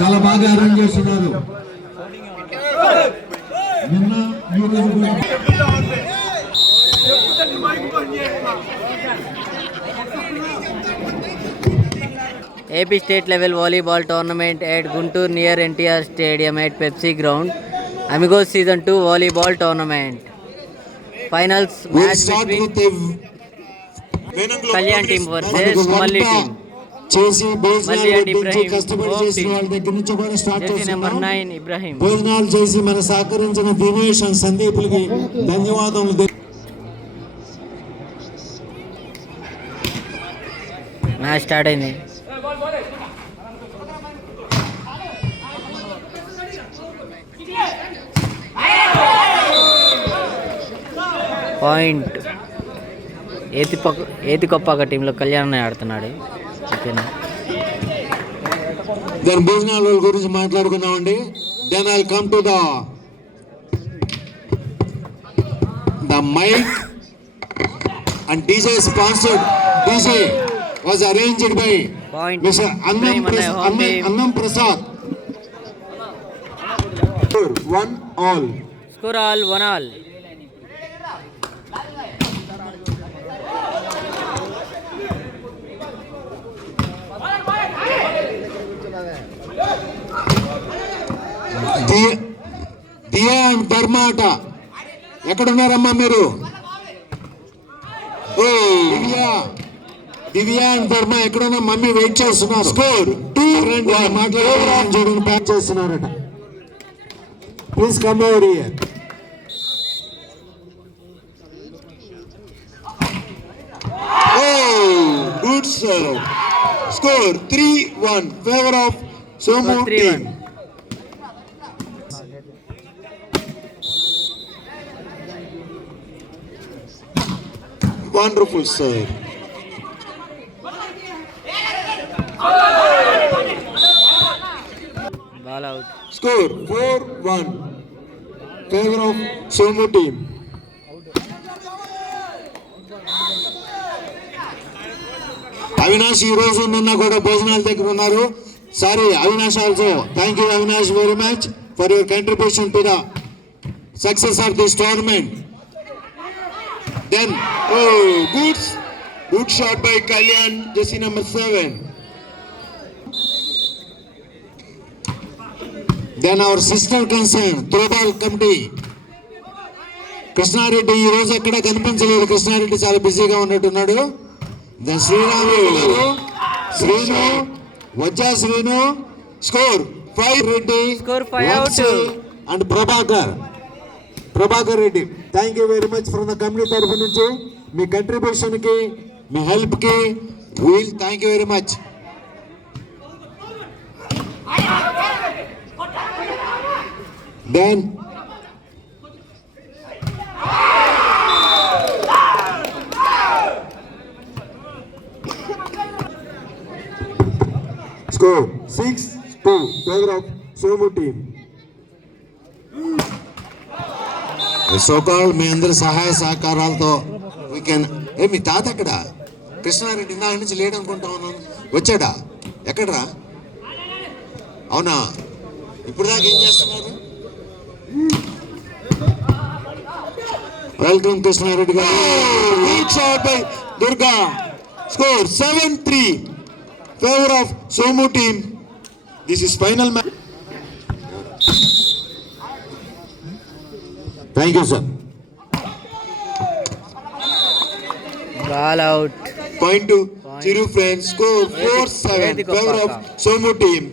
చాలా బాగా అరేంజ్ చేస్తున్నారు. నిన్న ఈ రోజు కూడా AP state level volleyball tournament at Guntur near NTR Stadium at Pepsi Ground. Amigos Season 2 volleyball tournament. Finals match between Kalyan team versus Malli team. Malli and Ibrahim home team. Jersey number 9 Ibrahim. భోజనాలు చేసి మన సహకరించిన Dinesh and సందీపులకి ధన్యవాదములు. Match start అయింది. Point Etikoppaka టీంలో కళ్యాణ్ ఆడుతున్నాడు. ఓకేనా, దాని భోజనాల గురించి మాట్లాడుకున్నామండి. Then I'll come to the mic and DJ sponsored. DJ was arranged by Mr. Annam Prasad. One all. Score all, 1 all. Diya and ధర్మాట ఎక్కడున్నారమ్మా మీరు? దివ్యా అండ్ ధర్మ ఎక్కడున్నా? మమ్మీ వెయిట్ చేస్తున్నారు. స్కోర్ 2 మాట్లాడి ప్యాక్ చేస్తున్నారట. Please come over here. Good serve. Score 3-1 favour of Somu team. Wonderful serve. Ball out. Score 4-1 favor of Somu team. Avinash ఈ రోజు నిన్న కూడా భోజనాల దగ్గర ఉన్నారు. Sorry Avinash also. Thank you Avinash very much for your contribution to the success of this tournament. Then good shot by Kalyan, jersey number 7. Then our sister concern, Throwball Committee. Krishna Reddy ఈ రోజు ఎక్కడ కనిపించలేదు. కృష్ణారెడ్డి చాలా బిజీగా ఉన్నట్టున్నాడు. Then Sriramu, Srinu, Vajja Srinu. Score 5 Reddy and Prabhakar Reddy. Thank you very much from the committee తరఫు నుంచి మీ కంట్రిబ్యూషన్ కి, మీ హెల్ప్ కి we'll thank you very much. Then score 6-2 favor of Somu team. So called మీ అందరి సహాయ సహకారాలతో we can. మీ తాత అక్కడ కృష్ణారెడ్డి నా నుంచి లేడు అనుకుంటా ఉన్నాను. వచ్చాడా? ఎక్కడరా? అవునా? ఇప్పుడు దాకా ఏం చేస్తున్నారు? వెల్కమ్ కృష్ణారెడ్డి గారు. Shot by Durga. స్కోర్ 7-3 favour of Somu team. This is final match. Thank you sir. Ball out. Point to Chiru friends. Score 4-7 favour of Somu team.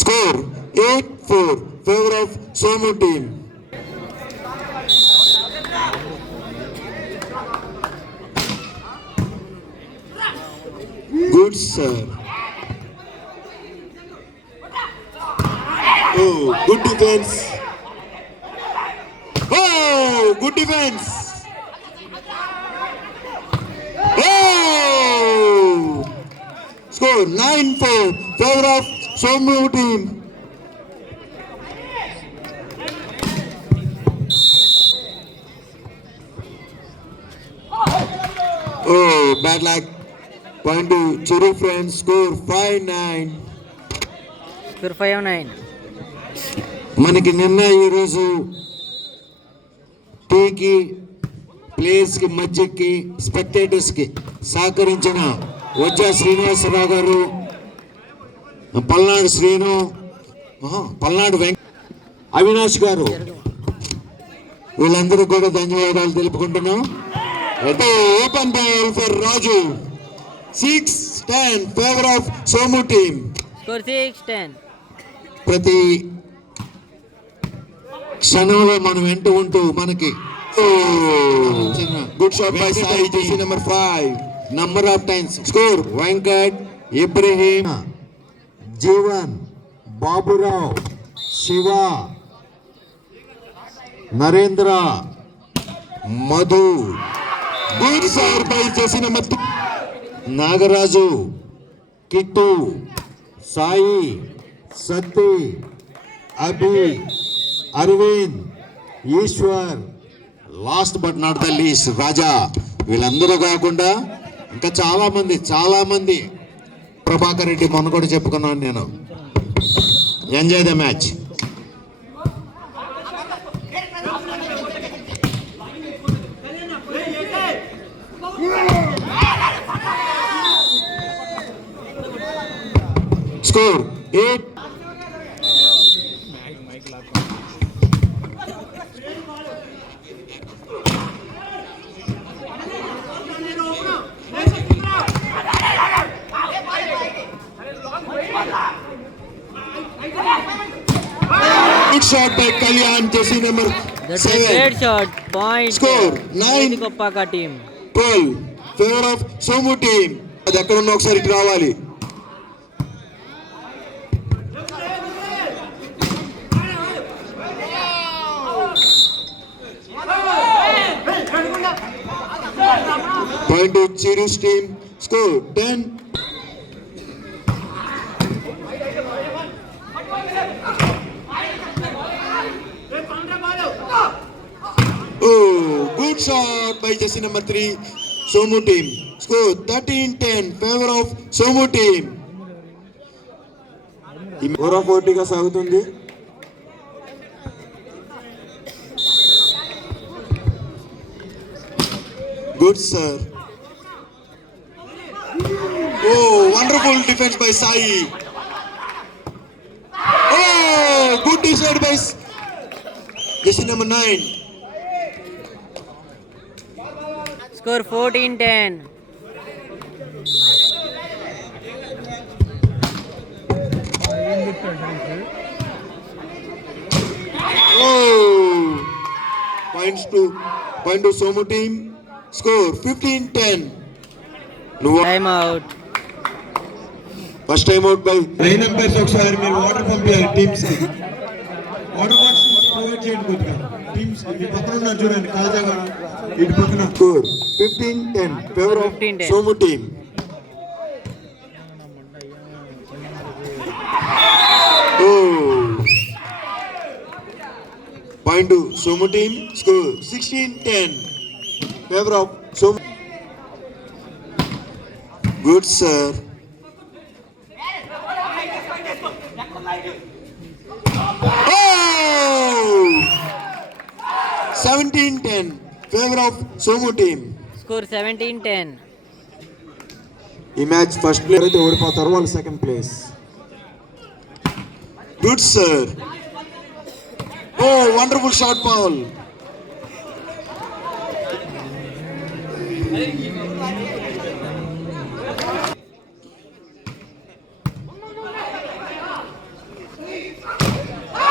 Score 8-4 favor of Somu team. Good serve. Oh, good defense. Oh, good defense. Oh, Score 9-4. Favor of Somu team. Oh, bad luck. Point to Chiru friends. Score 5-9. Score 5-9. మనకి నిన్న ఈరోజు టీకి ప్లేయర్స్కి మధ్యకి స్పెక్టేటర్స్కి సహకరించిన వజ్జా శ్రీనివాసరావు గారు, పల్నాడు శ్రీను, పల్నాడు అవినాష్ గారు, వీళ్ళందరూ కూడా ధన్యవాదాలు తెలుపుకుంటున్నాం. Open ball for Raju. 6-10 favour of Somu team. Score 6-10. ప్రతి క్షణంలో మనం వెంట ఉంటూ మనకి good shot by Sai jersey number 5. Number of times. Score Venkat, Ibrahim, Jeevan, Baburao, Shiva, Narendra, Madhu. Good shot by jersey number 2. Nagaraju, Kittu, Sai, Satti, Abhi, Arvind, Eshwar, last but not the least Raja. వీళ్ళందరూ కాకుండా ఇంకా చాలా మంది ప్రభాకర్ రెడ్డి మొన్న కూడా చెప్పుకున్నాను నేను. Enjoy the match. Score 8. Good shot by Kalyan, jersey number That's a 7. great shot. Point. Score 9. Koppaka team. 12 favor of Somu team. అది ఎక్కడ ఉన్నా ఒకసారి ఇటు రావాలి. Point to Chiru's team. Score 10. Oh, good shot by jersey number 3, Somu team. Score 13-10 favor of Somu team. పోరాపోటీగా సాగుతుంది. Good sir. Oh, wonderful defense by Sai. Oh, good decide by jersey number 9. Score 14-10. Oh, point to Somu team. Score 15-10. Time out. First time out by line umpires ఒకసారి మీరు వాటర్ పంపించాలి టీమ్స్ కి. Water bottles provide చేయండి కొద్దిగా టీమ్స్ కి. మీ పక్కన ఉన్నారు చూడండి కాజాగా ఇటు పక్కన. score 15-10 favor of 15-10. Somu team. Oh, point to Somu team. Score 16-10 favor of Somu. Good sir. Oh, 17-10 favor of Somu team. Score 17-10. ఈ మ్యాచ్ ఫస్ట్ ప్లేయర్ అయితే ఓడిపోతారు, వాళ్ళు second place. Good sir. O wonderful shot foul.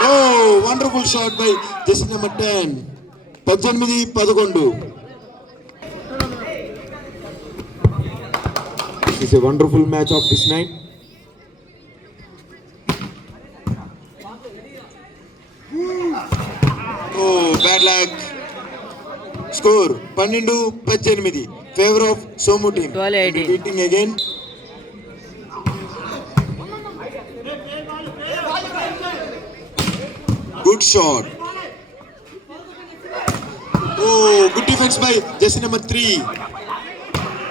O wonderful shot by jersey number 10. 18-11. It's a wonderful match of this night. Oh, bad luck. Score 12-18 favor of Somu team. 12-18. Beating again. Good shot. Oh, good defense by jersey number 3.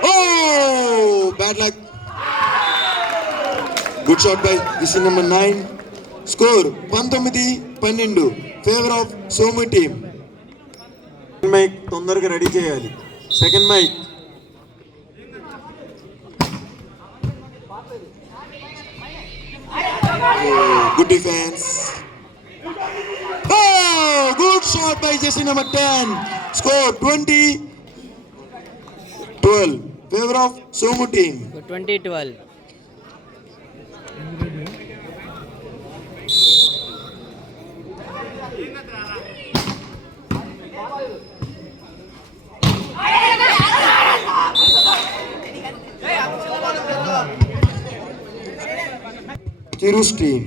Oh, bad luck. Good shot by jersey number 9. Score 19-12. Favor of Somu team. Second mic తొందరగా రెడీ చేయాలి. Second mic. Oh, good defense. Oh, good shot by jersey number 10. Score 20-12. Favor of Somu team. 2012. Chiru's team.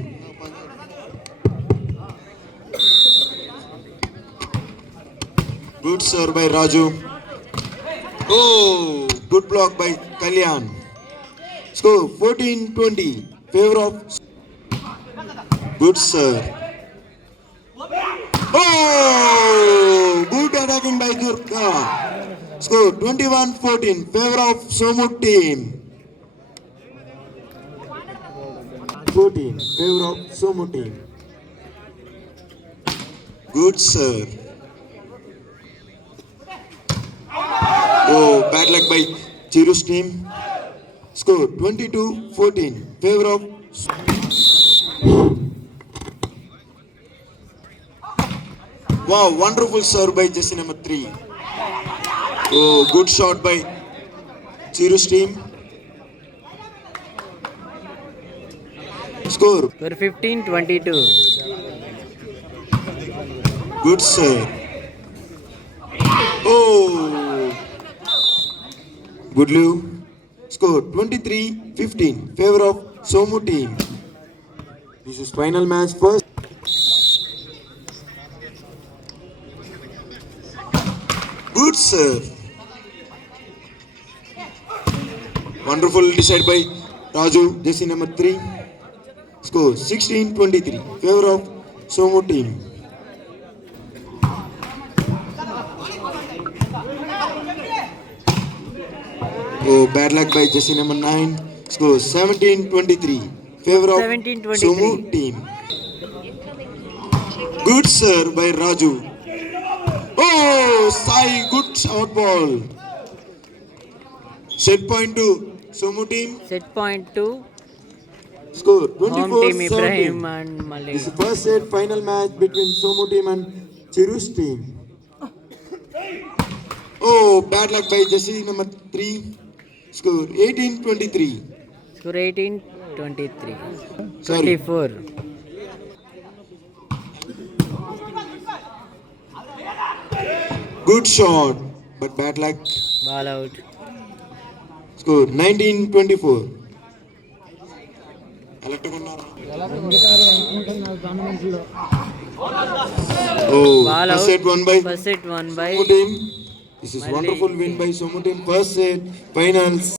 Good serve by Raju. Oh, good block by Kalyan. Score 14-20. Favor of. Good serve. Oh, good attacking by Durga. Score 21-14. Favor of Somu team. 14. Favor of Somu team. Good serve. Oh, bad luck by Chiru's team. Score 22-14. Favor of. Wow, wonderful serve by jersey number 3. Oh, good shot by Chiru's team. Score. 15-22. Good serve. Oh, good leave. Score 23-15. Favor of Somu team. This is final match first. Good serve. Wonderful decide by Raju, jersey number 3. Score 16-23. Favor of Somu team. Oh, bad luck by jersey number 9. Score 17-23. Favor of 17-23. Somu team. Good serve by Raju. Oh, Sai, good shot ball. Set point to Somu team. Set point to Score home team Ibrahim 24-17. and Malik. This is first set final match between Somu team and Chiru's team. Oh, bad luck by jersey number 3. Score 18-23. Score 18-23. Sorry. 24. Good shot, but bad luck. Ball out. Score 19-24. Oh, Ball first out. set won by First set won by Somu team. This is Malik wonderful win by Somu team. First set finals.